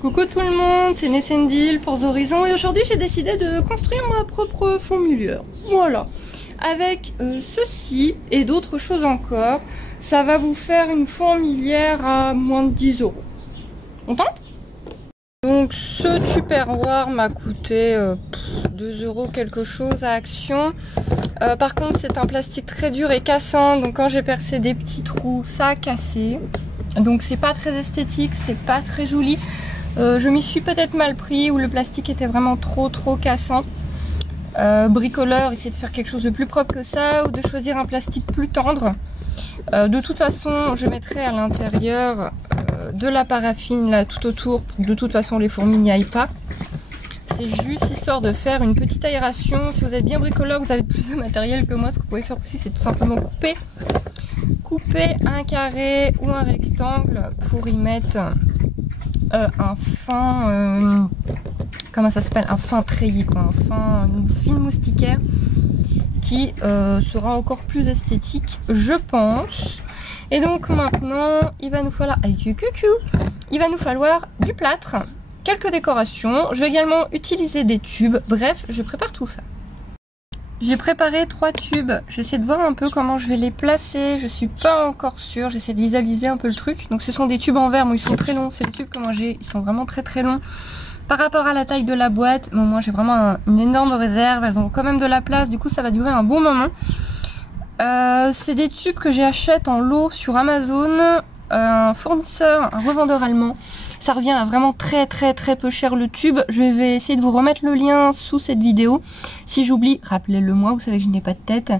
Coucou tout le monde, c'est Nessendil pour The Horizon et aujourd'hui j'ai décidé de construire ma propre fourmilière. Voilà, avec ceci et d'autres choses encore, ça va vous faire une fourmilière à moins de 10 €. On tente? Donc ce tupperware m'a coûté 2 € quelque chose à Action. Par contre c'est un plastique très dur et cassant, donc quand j'ai percé des petits trous ça a cassé. Donc c'est pas très esthétique, c'est pas très joli. Je m'y suis peut-être mal pris ou le plastique était vraiment trop cassant. Bricoleur, essayez de faire quelque chose de plus propre que ça ou de choisir un plastique plus tendre. De toute façon, je mettrai à l'intérieur de la paraffine là tout autour pour que de toute façon les fourmis n'y aillent pas. C'est juste histoire de faire une petite aération. Si vous êtes bien bricoleur, vous avez plus de matériel que moi, ce que vous pouvez faire aussi c'est tout simplement couper un carré ou un rectangle pour y mettre un fin comment ça s'appelle, un fin treillis quoi, une fine moustiquaire qui sera encore plus esthétique je pense. Et donc maintenant il va nous falloir du plâtre, quelques décorations, je vais également utiliser des tubes, bref je prépare tout ça. J'ai préparé 3 tubes, j'essaie de voir un peu comment je vais les placer, je suis pas encore sûre, j'essaie de visualiser un peu le truc. Donc ce sont des tubes en verre, mais ils sont très longs, c'est les tubes que moi j'ai, ils sont vraiment très longs. Par rapport à la taille de la boîte, bon, moi j'ai vraiment une énorme réserve, elles ont quand même de la place, du coup ça va durer un bon moment. C'est des tubes que j'achète en lot sur Amazon, un fournisseur, un revendeur allemand. Ça revient à vraiment très peu cher le tube. Je vais essayer de vous remettre le lien sous cette vidéo. Si j'oublie, rappelez-le moi, vous savez que je n'ai pas de tête.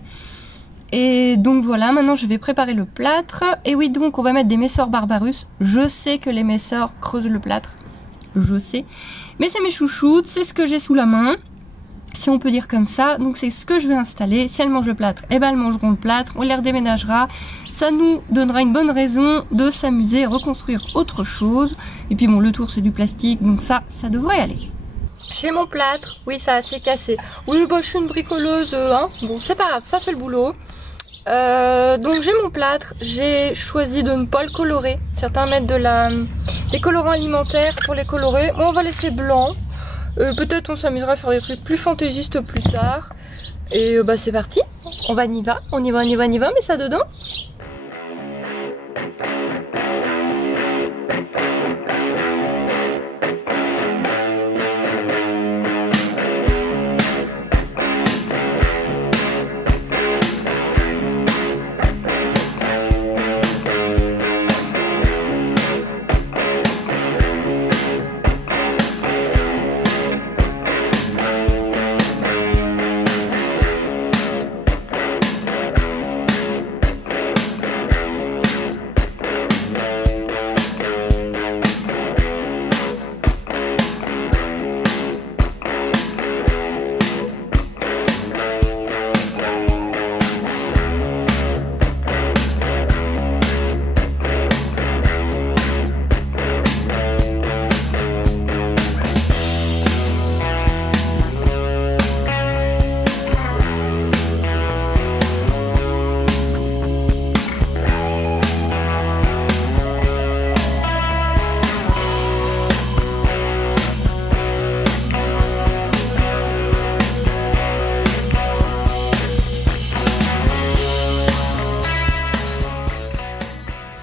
Et donc voilà, maintenant je vais préparer le plâtre. Et oui, donc on va mettre des Messor Barbarus. Je sais que les Messor creusent le plâtre. Je sais. Mais c'est mes chouchoutes, c'est ce que j'ai sous la main. Si on peut dire comme ça, donc c'est ce que je vais installer. Si elles mangent le plâtre, eh ben elles mangeront le plâtre, on les redéménagera, ça nous donnera une bonne raison de s'amuser et reconstruire autre chose. Et puis bon, le tour c'est du plastique, donc ça devrait aller. J'ai mon plâtre, oui ça s'est cassé. Oui bah je suis une bricoleuse, hein. Bon c'est pas grave, ça fait le boulot. Donc j'ai mon plâtre, j'ai choisi de ne pas le colorer. Certains mettent des colorants alimentaires pour les colorer, moi on va laisser blanc. Peut-être on s'amusera à faire des trucs plus fantaisistes plus tard. Et bah c'est parti, on y va, mais ça dedans.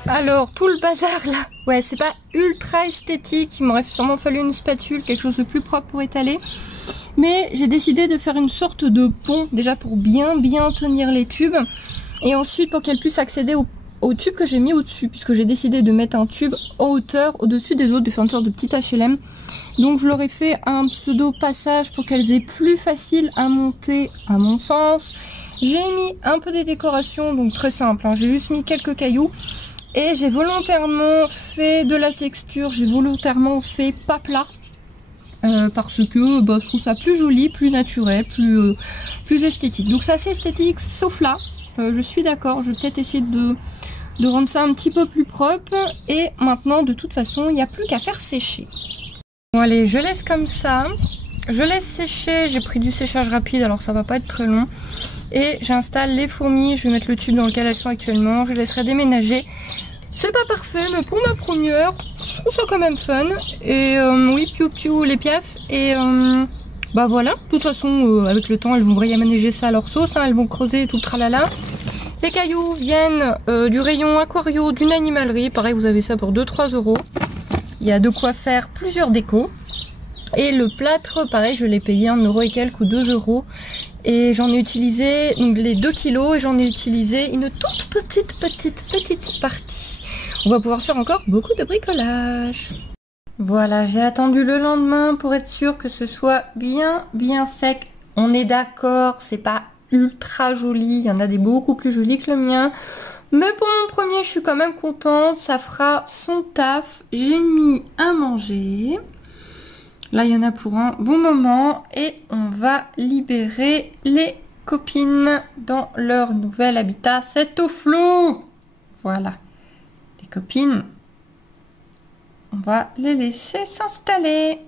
Alors tout le bazar là, ouais c'est pas ultra esthétique, il m'aurait sûrement fallu une spatule, quelque chose de plus propre pour étaler. Mais j'ai décidé de faire une sorte de pont, déjà pour bien tenir les tubes. Et ensuite pour qu'elles puissent accéder au tube que j'ai mis au-dessus, puisque j'ai décidé de mettre un tube en hauteur au-dessus des autres, de faire une sorte de petit HLM. Donc je leur ai fait un pseudo passage pour qu'elles aient plus facile à monter à mon sens. J'ai mis un peu des décorations, donc très simple, hein. J'ai juste mis quelques cailloux. Et j'ai volontairement fait de la texture, j'ai volontairement fait pas plat. Parce que bah, je trouve ça plus joli, plus naturel, plus esthétique. Donc c'est assez esthétique, sauf là. Je suis d'accord, je vais peut-être essayer de rendre ça un petit peu plus propre. Et maintenant, de toute façon, il n'y a plus qu'à faire sécher. Bon allez, je laisse comme ça. Je laisse sécher, j'ai pris du séchage rapide, alors ça va pas être très long. Et j'installe les fourmis, je vais mettre le tube dans lequel elles sont actuellement. Je laisserai déménager C'est pas parfait, mais pour ma première, je trouve ça quand même fun. Et oui, piou piou les piafs. Et bah voilà, de toute façon, avec le temps, elles vont réaménager ça à leur sauce. Hein, elles vont creuser tout le tralala. Les cailloux viennent du rayon aquario d'une animalerie. Pareil, vous avez ça pour 2-3 €. Il y a de quoi faire plusieurs décos. Et le plâtre, pareil, je l'ai payé 1 € et quelques ou 2 €. Et j'en ai utilisé donc les 2 kilos et j'en ai utilisé une toute petite partie. On va pouvoir faire encore beaucoup de bricolage. Voilà, j'ai attendu le lendemain pour être sûr que ce soit bien sec. On est d'accord, c'est pas ultra joli. Il y en a des beaucoup plus jolis que le mien. Mais pour mon premier, je suis quand même contente. Ça fera son taf. J'ai mis à manger. Là, il y en a pour un bon moment. Et on va libérer les copines dans leur nouvel habitat. C'est tout flou. Voilà. Les copines, on va les laisser s'installer.